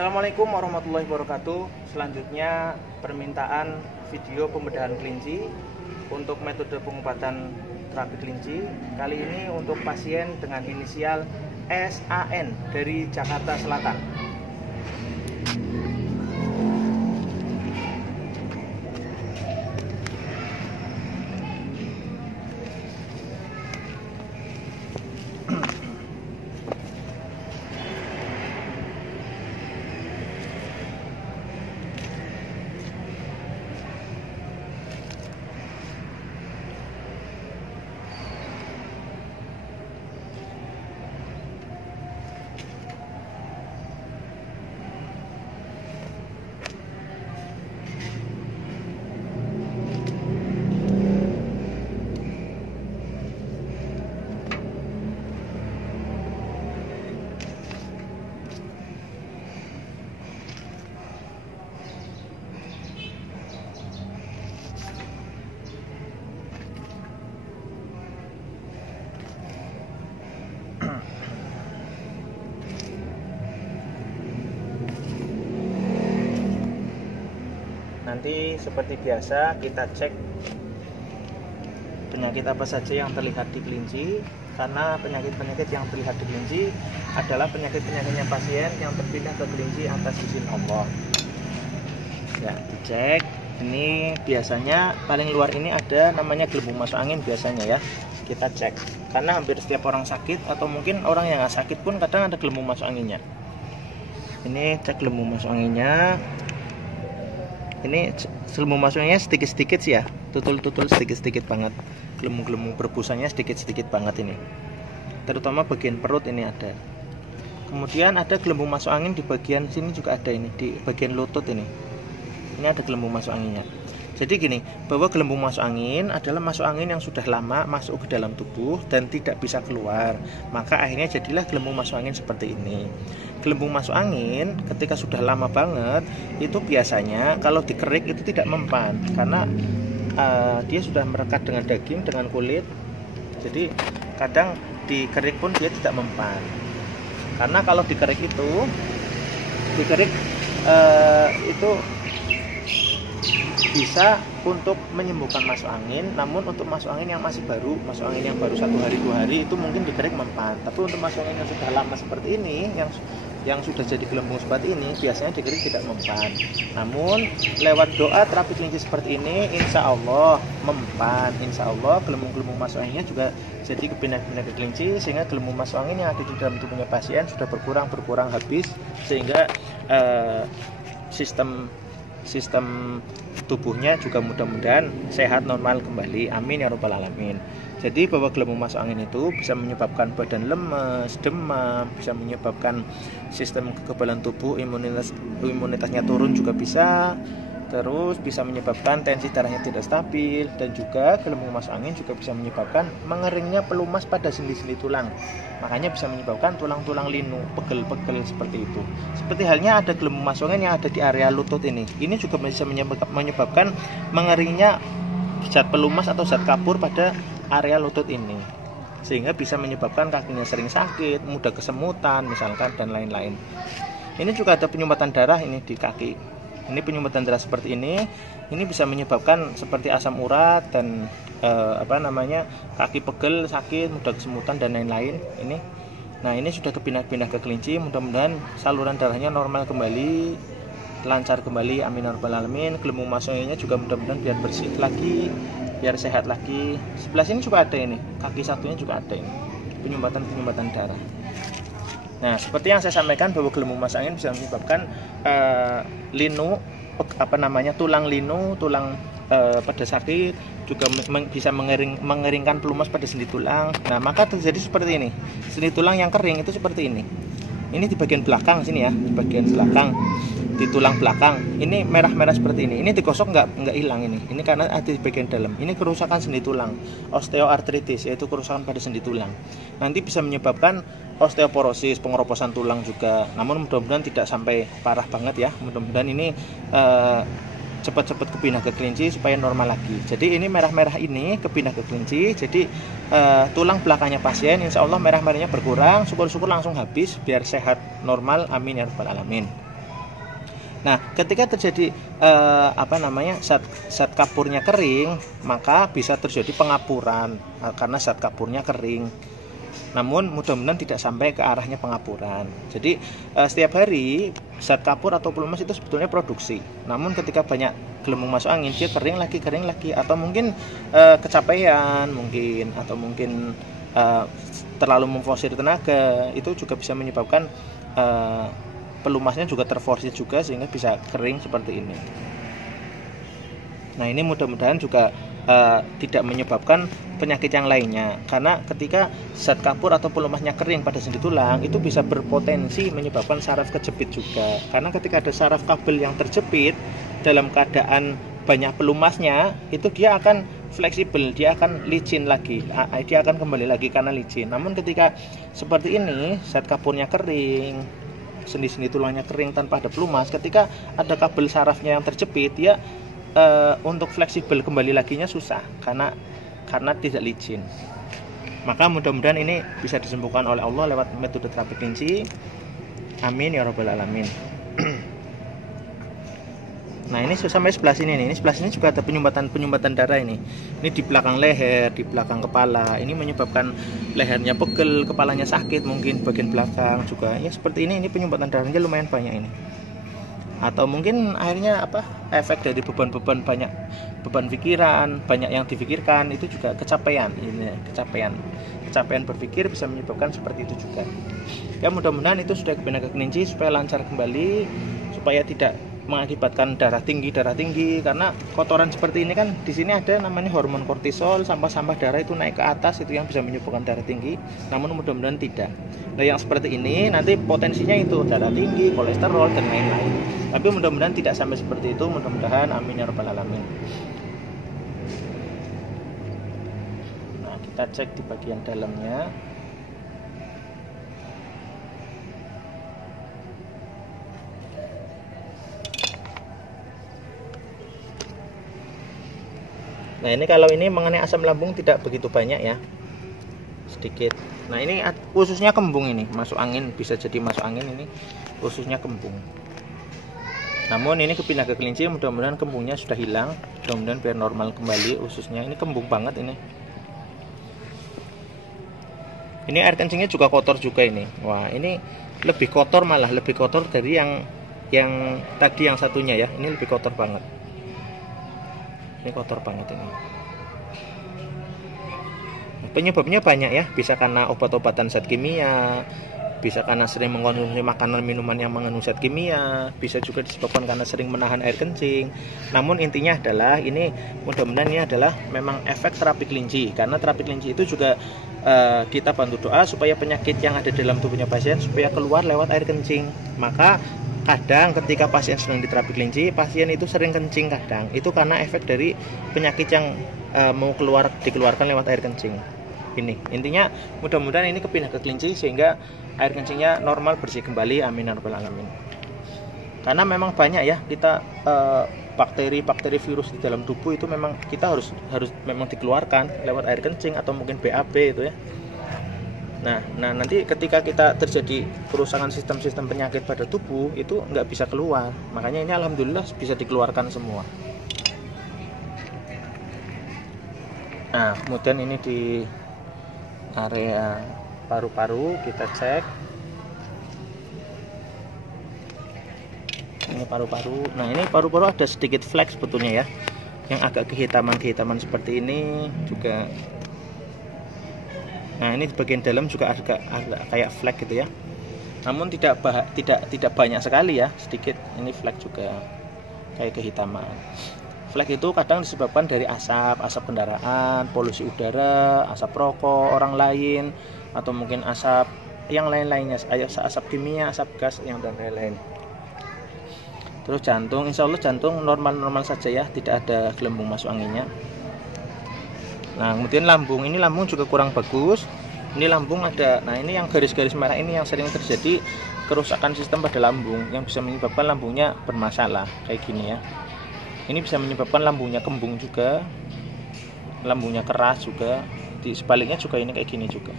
Assalamualaikum warahmatullahi wabarakatuh. Selanjutnya permintaan video pembedahan kelinci untuk metode pengobatan terapi kelinci. Kali ini untuk pasien dengan inisial SAN dari Jakarta Selatan. Nanti seperti biasa kita cek penyakit apa saja yang terlihat di kelinci, karena penyakit-penyakit yang terlihat di kelinci adalah penyakit-penyakitnya pasien yang terpindah ke kelinci atas izin Allah. Ya, dicek. Ini biasanya paling luar ini ada namanya gelembung masuk angin biasanya ya. Kita cek. Karena hampir setiap orang sakit atau mungkin orang yang nggak sakit pun kadang ada gelembung masuk anginnya. Ini cek gelembung masuk anginnya. Ini gelembung masuknya sedikit-sedikit sih ya, tutul-tutul sedikit-sedikit banget. Gelembung-gelembung berbusannya sedikit-sedikit banget ini. Terutama bagian perut ini ada. Kemudian ada gelembung masuk angin di bagian sini juga ada ini, di bagian lutut ini. Ini ada gelembung masuk anginnya. Jadi gini, bahwa gelembung masuk angin adalah masuk angin yang sudah lama masuk ke dalam tubuh dan tidak bisa keluar. Maka akhirnya jadilah gelembung masuk angin seperti ini. Gelembung masuk angin ketika sudah lama banget itu biasanya kalau dikerik itu tidak mempan, karena dia sudah merekat dengan daging, dengan kulit. Jadi kadang dikerik pun dia tidak mempan, karena kalau dikerik itu bisa untuk menyembuhkan masuk angin. Namun untuk masuk angin yang masih baru, masuk angin yang baru 1 hari 2 hari itu mungkin dikerik mempan. Tapi untuk masuk angin yang sudah lama seperti ini, yang sudah jadi gelembung seperti ini, biasanya dikerik tidak mempan. Namun lewat doa terapi kelinci seperti ini, insya Allah mempan. Insya Allah gelembung-gelembung masuk anginnya juga jadi kepindah-pindah ke kelinci, sehingga gelembung masuk angin yang ada di dalam tubuhnya pasien sudah berkurang habis, sehingga sistem tubuhnya juga mudah-mudahan sehat normal kembali. Amin ya rabbal alamin. Jadi bahwa gelembung masuk angin itu bisa menyebabkan badan lemes, demam, bisa menyebabkan sistem kekebalan tubuh, imunitasnya turun juga bisa. Terus bisa menyebabkan tensi darahnya tidak stabil, dan juga gelembung masuk angin juga bisa menyebabkan mengeringnya pelumas pada sendi-sendi tulang. Makanya bisa menyebabkan tulang-tulang linu, pegel-pegel seperti itu. Seperti halnya ada gelembung masuk angin yang ada di area lutut ini. Ini juga bisa menyebabkan mengeringnya zat pelumas atau zat kapur pada area lutut ini, sehingga bisa menyebabkan kakinya sering sakit, mudah kesemutan misalkan, dan lain-lain. Ini juga ada penyumbatan darah ini di kaki. Ini penyumbatan darah seperti ini bisa menyebabkan seperti asam urat dan kaki pegel, sakit, mudah kesemutan, dan lain-lain. Nah ini sudah kepindah-pindah ke kelinci. Mudah-mudahan saluran darahnya normal kembali, lancar kembali. Amin ya rabbal alamin. Gelembung masuknya juga mudah-mudahan biar bersih lagi, biar sehat lagi. Sebelah sini juga ada ini, kaki satunya juga ada ini, penyumbatan darah. Nah, seperti yang saya sampaikan bahwa gelembung masuk angin bisa menyebabkan tulang linu, tulang pada sakit, juga bisa mengeringkan pelumas pada sendi tulang. Nah, maka terjadi seperti ini. Sendi tulang yang kering itu seperti ini. Ini di bagian belakang sini ya, di bagian belakang, di tulang belakang. Ini merah-merah seperti ini. Ini digosok nggak hilang ini. Ini karena ada di bagian dalam. Ini kerusakan sendi tulang, osteoartritis, yaitu kerusakan pada sendi tulang. Nanti bisa menyebabkan osteoporosis, pengeroposan tulang juga. Namun mudah-mudahan tidak sampai parah banget ya. Mudah-mudahan ini cepat-cepat kepindah ke kelinci supaya normal lagi. Jadi ini merah-merah ini kepindah ke kelinci. Jadi tulang belakangnya pasien insya Allah merah-merahnya berkurang, syukur-syukur langsung habis biar sehat normal. Amin ya rabbal alamin. Nah, ketika terjadi zat kapurnya kering, maka bisa terjadi pengapuran karena zat kapurnya kering. Namun mudah-mudahan tidak sampai ke arahnya pengapuran. Jadi setiap hari zat kapur atau pelumas itu sebetulnya produksi. Namun ketika banyak gelembung masuk angin, dia kering lagi, atau mungkin kecapean mungkin, atau mungkin terlalu memforsir tenaga, itu juga bisa menyebabkan pelumasnya juga terforsir juga sehingga bisa kering seperti ini. Nah, ini mudah-mudahan juga tidak menyebabkan penyakit yang lainnya, karena ketika zat kapur atau pelumasnya kering pada sendi tulang itu bisa berpotensi menyebabkan saraf kejepit juga, karena ketika ada saraf kabel yang terjepit dalam keadaan banyak pelumasnya, itu dia akan fleksibel, dia akan licin lagi, dia akan kembali lagi karena licin. Namun ketika seperti ini, zat kapurnya kering, sendi-sendi tulangnya kering tanpa ada pelumas, ketika ada kabel sarafnya yang terjepit, dia untuk fleksibel kembali laginya susah karena tidak licin. Maka mudah-mudahan ini bisa disembuhkan oleh Allah lewat metode terapi kelinci. Amin ya rabbal alamin. Nah, ini sampai sebelah sini nih. Ini sebelah sini juga ada penyumbatan darah ini. Ini di belakang leher, di belakang kepala. Ini menyebabkan lehernya pegel, kepalanya sakit, mungkin bagian belakang juga. Ya seperti ini penyumbatan darahnya lumayan banyak ini. Atau mungkin akhirnya efek dari beban pikiran, banyak yang difikirkan, itu juga kecapean. Ini kecapean berpikir bisa menyebabkan seperti itu juga. Ya mudah-mudahan itu sudah kebenaran kelinci supaya lancar kembali, supaya tidak mengakibatkan darah tinggi, karena kotoran seperti ini kan di sini ada namanya hormon kortisol, sampah-sampah darah itu naik ke atas, itu yang bisa menyebabkan darah tinggi. Namun mudah-mudahan tidak. Nah, yang seperti ini nanti potensinya itu darah tinggi, kolesterol dan lain-lain. Tapi mudah-mudahan tidak sampai seperti itu, mudah-mudahan amin ya rabbal alamin. Nah, kita cek di bagian dalamnya. Nah, ini kalau ini mengenai asam lambung tidak begitu banyak ya, sedikit. Nah, ini khususnya kembung, ini masuk angin, bisa jadi masuk angin, ini khususnya kembung. Namun ini kepindah ke kelinci, mudah-mudahan kembungnya sudah hilang, mudah-mudahan biar normal kembali. Khususnya ini kembung banget ini. Ini air kencingnya juga kotor juga ini. Wah, ini lebih kotor, malah lebih kotor dari yang tadi yang satunya ya. Ini lebih kotor banget. Ini kotor banget ini. Penyebabnya banyak ya, bisa karena obat-obatan zat kimia, bisa karena sering mengkonsumsi makanan minuman yang mengandung zat kimia, bisa juga disebabkan karena sering menahan air kencing. Namun intinya adalah ini, mudah-mudahan ini adalah memang efek terapi kelinci, karena terapi kelinci itu juga kita bantu doa supaya penyakit yang ada dalam tubuhnya pasien supaya keluar lewat air kencing. Maka kadang ketika pasien sedang diterapi kelinci, pasien itu sering kencing kadang. Itu karena efek dari penyakit yang mau dikeluarkan lewat air kencing. Ini intinya, mudah-mudahan ini kepindah ke kelinci sehingga air kencingnya normal, bersih kembali. Amin ya rabbal alamin. Karena memang banyak ya kita bakteri virus di dalam tubuh itu memang kita harus memang dikeluarkan lewat air kencing atau mungkin BAB itu ya. Nah, nanti ketika kita terjadi kerusakan sistem penyakit pada tubuh itu nggak bisa keluar. Makanya ini alhamdulillah bisa dikeluarkan semua. Nah, kemudian ini di area paru-paru kita cek. Ini paru-paru. Nah, ini paru-paru ada sedikit flek sebetulnya ya, yang agak kehitaman seperti ini juga. Nah, ini di bagian dalam juga agak kayak flek gitu ya. Namun tidak banyak sekali ya, sedikit. Ini flek juga kayak kehitaman. Flek itu kadang disebabkan dari asap kendaraan, polusi udara, asap rokok orang lain, atau mungkin asap yang lain-lainnya, asap kimia, asap gas yang dan lain-lain. Terus jantung, insya Allah jantung normal saja ya, tidak ada gelembung masuk anginnya. Nah, kemudian lambung, ini lambung juga kurang bagus. Ini lambung ada, nah ini yang garis-garis merah ini yang sering terjadi kerusakan sistem pada lambung, yang bisa menyebabkan lambungnya bermasalah kayak gini ya. Ini bisa menyebabkan lambungnya kembung juga, lambungnya keras juga. Di sebaliknya juga ini kayak gini juga.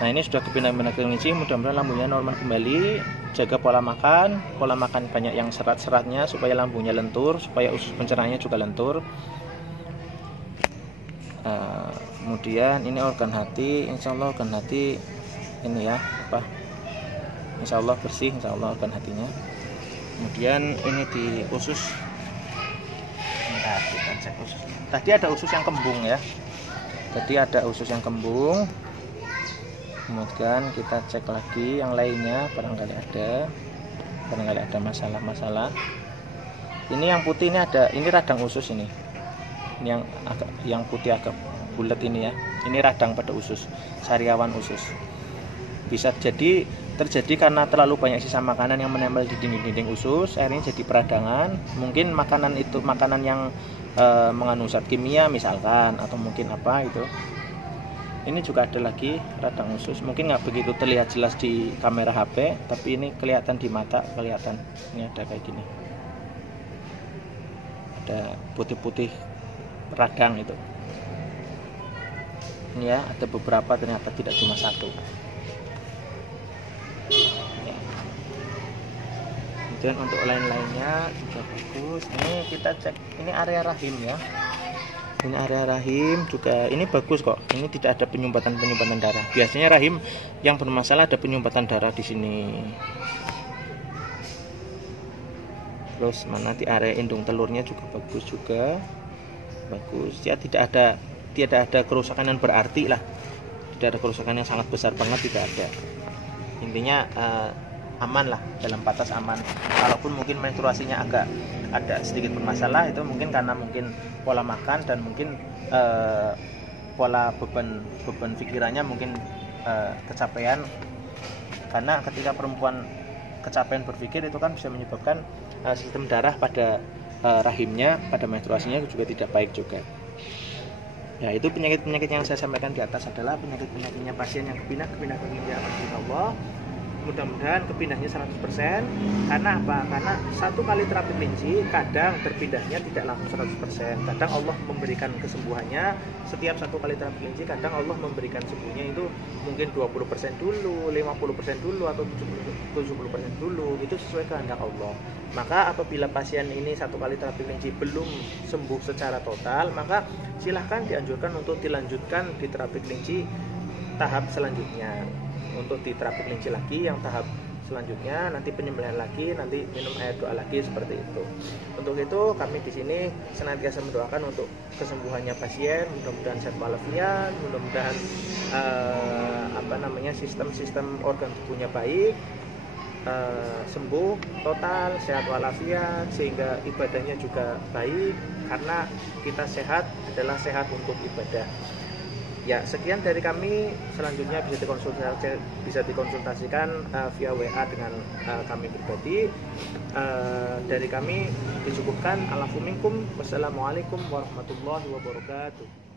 Nah, ini sudah kepindah kelinci, mudah-mudahan lambungnya normal kembali. jaga pola makan banyak yang serat-seratnya supaya lambungnya lentur, supaya usus pencernanya juga lentur. Kemudian ini organ hati, insya Allah organ hati ini ya insya Allah bersih, insya Allah organ hatinya. Kemudian ini di usus, kita cek usus. Tadi ada usus yang kembung ya, kemudian kita cek lagi yang lainnya, barangkali ada masalah. Ini yang putih ini radang usus ini yang putih agak bulat ini ya, ini radang pada usus, sariawan usus. Bisa jadi terjadi karena terlalu banyak sisa makanan yang menempel di dinding usus, akhirnya jadi peradangan. Mungkin makanan yang mengandung zat kimia misalkan, atau mungkin apa itu. Ini juga ada lagi radang usus, mungkin nggak begitu terlihat jelas di kamera HP, tapi ini kelihatan di mata, kelihatan. Ini ada kayak gini, ada putih-putih radang itu. Ini ya, ada beberapa, ternyata tidak cuma satu. Ya. Kemudian untuk lain-lainnya juga bagus. Ini kita cek, ini area rahim ya. Ini area rahim juga ini bagus kok. Ini tidak ada penyumbatan darah. Biasanya rahim yang bermasalah ada penyumbatan darah di sini. Terus mana di area indung telurnya juga bagus juga. Bagus. Ya tidak ada kerusakan yang berarti lah. Tidak ada kerusakan yang sangat besar banget, tidak ada. Intinya aman lah, dalam batas aman. Kalaupun mungkin menstruasinya agak ada sedikit bermasalah, itu mungkin karena pola makan dan mungkin pola beban pikirannya mungkin kecapean. Karena ketika perempuan kecapean berpikir itu kan bisa menyebabkan sistem darah pada rahimnya, pada menstruasinya juga tidak baik juga. Ya, itu penyakit-penyakit yang saya sampaikan di atas adalah penyakit-penyakitnya pasien yang kepindah ke Allah. Mudah-mudahan kepindahnya 100%. Karena apa? Karena satu kali terapi kelinci kadang terpindahnya tidak langsung 100%. Kadang Allah memberikan kesembuhannya setiap satu kali terapi kelinci, kadang Allah memberikan sembuhnya itu mungkin 20% dulu, 50% dulu, atau 70% dulu. Itu sesuai kehendak Allah. Maka apabila pasien ini satu kali terapi kelinci belum sembuh secara total, maka silahkan dianjurkan untuk dilanjutkan di terapi kelinci tahap selanjutnya. Untuk di terapi kelinci lagi yang tahap selanjutnya, nanti penyembelihan lagi, nanti minum air doa lagi, seperti itu. Untuk itu kami di sini senantiasa mendoakan untuk kesembuhannya pasien, mudah-mudahan sehat walafiat, mudah-mudahan sistem organ tubuhnya baik, sembuh total, sehat walafiat, sehingga ibadahnya juga baik, karena kita sehat adalah sehat untuk ibadah. Ya, sekian dari kami. Selanjutnya bisa dikonsultasikan via WA dengan kami pribadi. Dari kami dicukupkan. Alafu minkum. Wassalamualaikum warahmatullahi wabarakatuh.